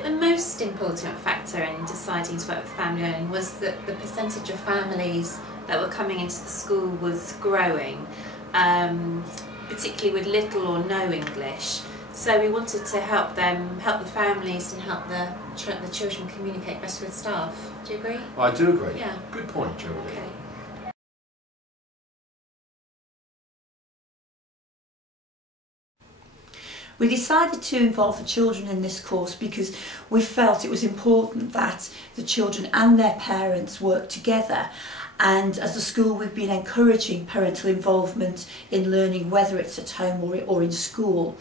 think the most important factor in deciding to work with family learning was that the percentage of families that were coming into the school was growing, particularly with little or no English. So we wanted to help the families and help the children communicate better with staff. Do you agree? I do agree. Yeah. Good point, Geraldine. Okay. We decided to involve the children in this course because we felt it was important that the children and their parents work together, and as a school we've been encouraging parental involvement in learning, whether it's at home or in school.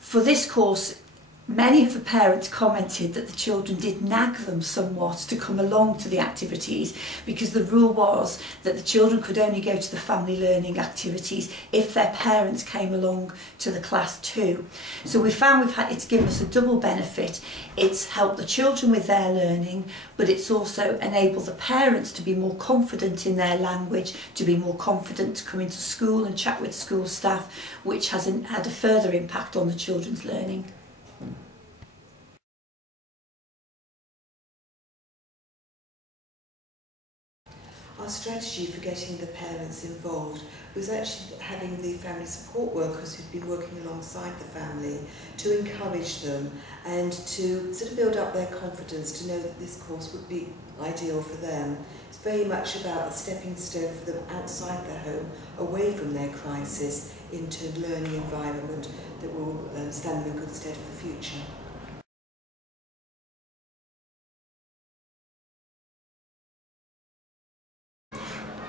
For this course, many of the parents commented that the children did nag them somewhat to come along to the activities, because the rule was that the children could only go to the family learning activities if their parents came along to the class too. So we found it's given us a double benefit. It's helped the children with their learning, but it's also enabled the parents to be more confident in their language, to be more confident to come into school and chat with school staff, which has had a further impact on the children's learning. Our strategy for getting the parents involved was actually having the family support workers who'd been working alongside the family to encourage them and to sort of build up their confidence to know that this course would be ideal for them. It's very much about a stepping stone for them outside their home, away from their crisis, into a learning environment that will stand them in good stead for the future.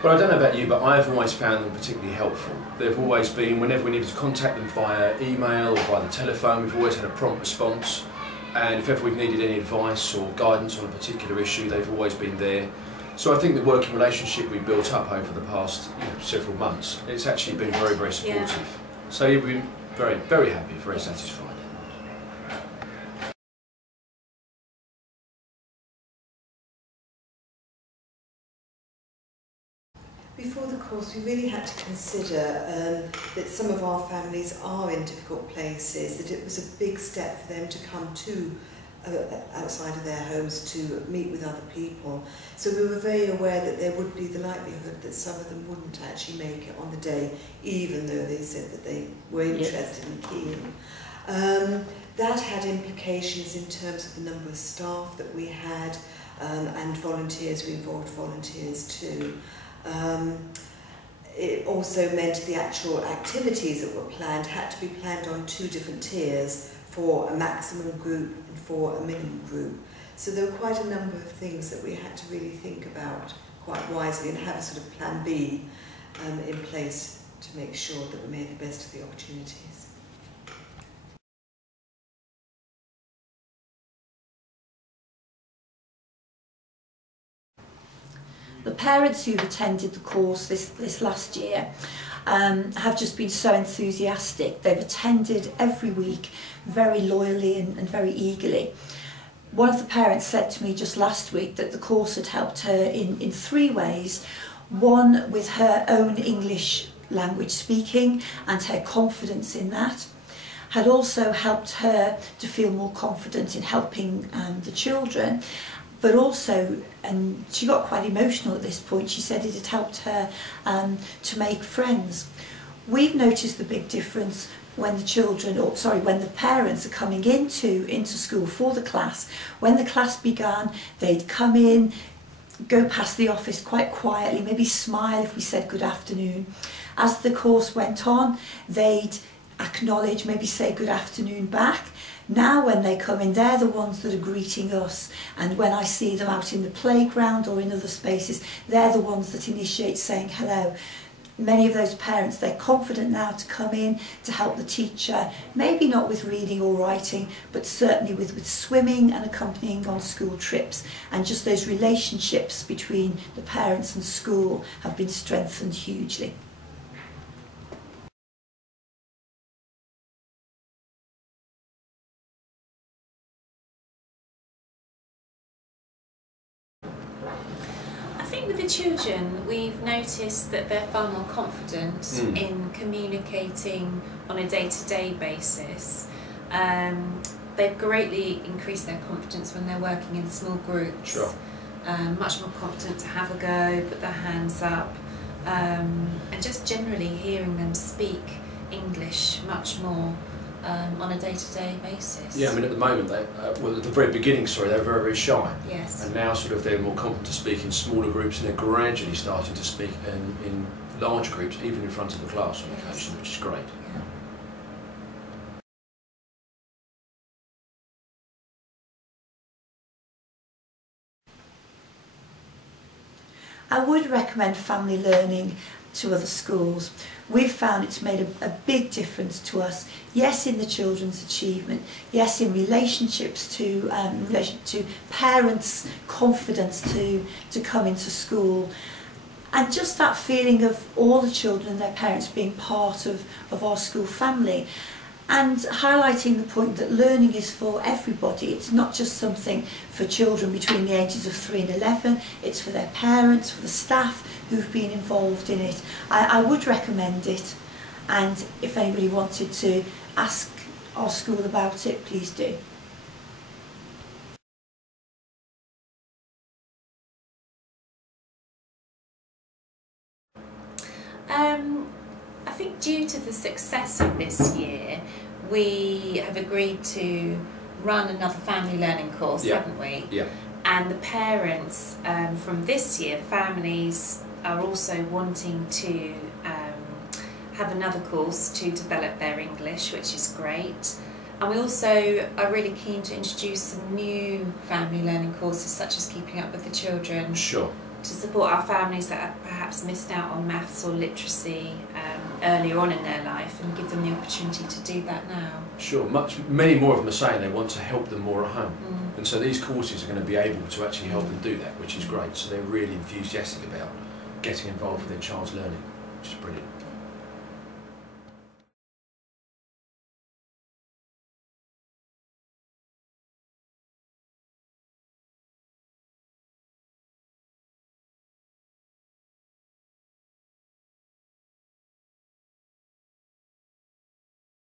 Well, I don't know about you, but I've always found them particularly helpful. They've always been, whenever we needed to contact them via email or via the telephone, we've always had a prompt response. And if ever we've needed any advice or guidance on a particular issue, they've always been there. So I think the working relationship we built up over the past several months, it's actually been very, very supportive. Yeah. So we've been very, very happy, very satisfied. Before the course, we really had to consider that some of our families are in difficult places, that it was a big step for them to come to outside of their homes to meet with other people. So we were very aware that there would be the likelihood that some of them wouldn't actually make it on the day, even though they said that they were interested and keen. That had implications in terms of the number of staff that we had and volunteers. We involved volunteers too. It also meant the actual activities that were planned had to be planned on 2 different tiers, for a maximum group and for a minimum group. So there were quite a number of things that we had to really think about quite wisely and have a sort of plan B in place to make sure that we made the best of the opportunities. The parents who've attended the course this last year have just been so enthusiastic. They've attended every week very loyally and very eagerly. One of the parents said to me just last week that the course had helped her in 3 ways. One, with her own English language speaking and her confidence in that, had also helped her to feel more confident in helping the children. But also, and she got quite emotional at this point, she said it had helped her to make friends. We've noticed the big difference when the children, when the parents are coming into school for the class. When the class began, they'd come in, go past the office quite quietly, maybe smile if we said good afternoon. As the course went on, they'd acknowledge, maybe say good afternoon back. Now when they come in, they're the ones that are greeting us, and when I see them out in the playground or in other spaces, they're the ones that initiate saying hello. Many of those parents, they're confident now to come in to help the teacher, maybe not with reading or writing, but certainly with swimming and accompanying on school trips. And just those relationships between the parents and school have been strengthened hugely. I think with the children, we've noticed that they're far more confident in communicating on a day-to-day basis. they've greatly increased their confidence when they're working in small groups. Sure. Much more confident to have a go, put their hands up, and just generally hearing them speak English much more on a day-to-day basis. Yeah, I mean at the moment, well at the very beginning, they were very, very shy. Yes. And now sort of they're more confident to speak in smaller groups, and they're gradually starting to speak in large groups, even in front of the class on occasion, which is great. Yeah. I would recommend family learning to other schools. We've found it's made a big difference to us. Yes, in the children's achievement. Yes, in relationships to parents' confidence to come into school. And just that feeling of all the children and their parents being part of our school family. And highlighting the point that learning is for everybody. It's not just something for children between the ages of 3 and 11, it's for their parents, for the staff who've been involved in it. I would recommend it, and if anybody wanted to ask our school about it, please do. I think due to the success of this year, we have agreed to run another family learning course, haven't we? Yeah. And the parents from this year, the families, are also wanting to have another course to develop their English, which is great. And we also are really keen to introduce some new family learning courses, such as Keeping Up with the Children. Sure. To support our families that have perhaps missed out on maths or literacy earlier on in their life, and give them the opportunity to do that now. Sure, many more of them are saying they want to help them more at home. And so these courses are going to be able to actually help them do that, which is great. So they're really enthusiastic about getting involved with their child's learning, which is brilliant.